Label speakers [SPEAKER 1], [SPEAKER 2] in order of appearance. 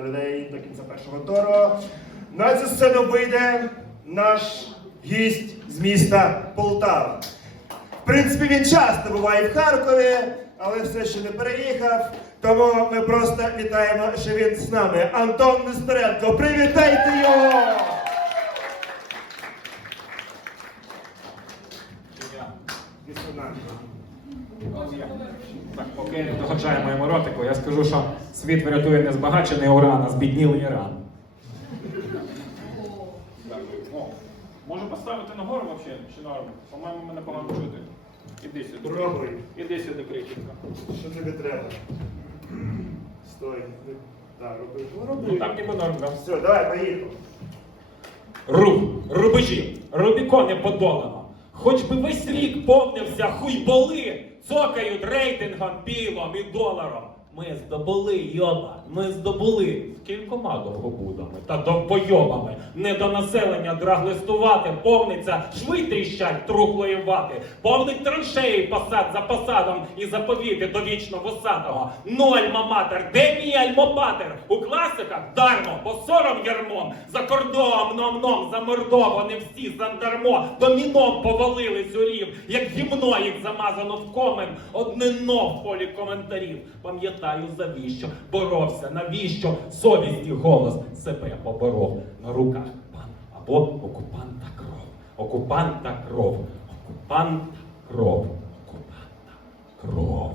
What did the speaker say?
[SPEAKER 1] людей до кінця першого туру. На цю сцену вийде наш гість з міста Полтава. В принципі, він часто буває в Харкові, але все ще не переїхав. Тому ми просто вітаємо, що він з нами. Антон Нестеренко, привітайте його! Дисонант.
[SPEAKER 2] Так, поки не догоджає моєму ротику, я скажу, що світ врятує не збагачений уран, а збіднілий Іран. Можу поставити нагору взагалі, чи норм? По-моєму, мене погано чути. Іди сюди.
[SPEAKER 1] Пробуй.
[SPEAKER 2] Іди сюди, криченка.
[SPEAKER 1] Що тобі треба? Стой. Так, роби. Ну,
[SPEAKER 2] Ну там ніби норм, да.
[SPEAKER 1] Все, давай, поїхали.
[SPEAKER 2] Рух, рубежі, Рубікони подолано. Хоч би весь рік повнився, хуйболи, цокають рейтингом, білом і доларом. Ми здобули, йоба, ми здобули кількома довгобудами та довбойобами. Не до населення драглистувати, повниться, шви тріщать трухлої вати, повнить траншеї посад за посадом і заповіти до вічно вусатого. Ну, альма-матер, де мій альмопатер? У класиках дармо, по сором ярмом, за кордоном ном-ном замордовані всі зандармо, доміном повалились у як гімно їх замазано в комен, одне но в полі коментарів. Пам'ятаю, завіщо, боровся, навіщо, совісті голос себе поборов. На руках пан або окупанта кров, окупанта кров, окупанта кров, окупанта кров.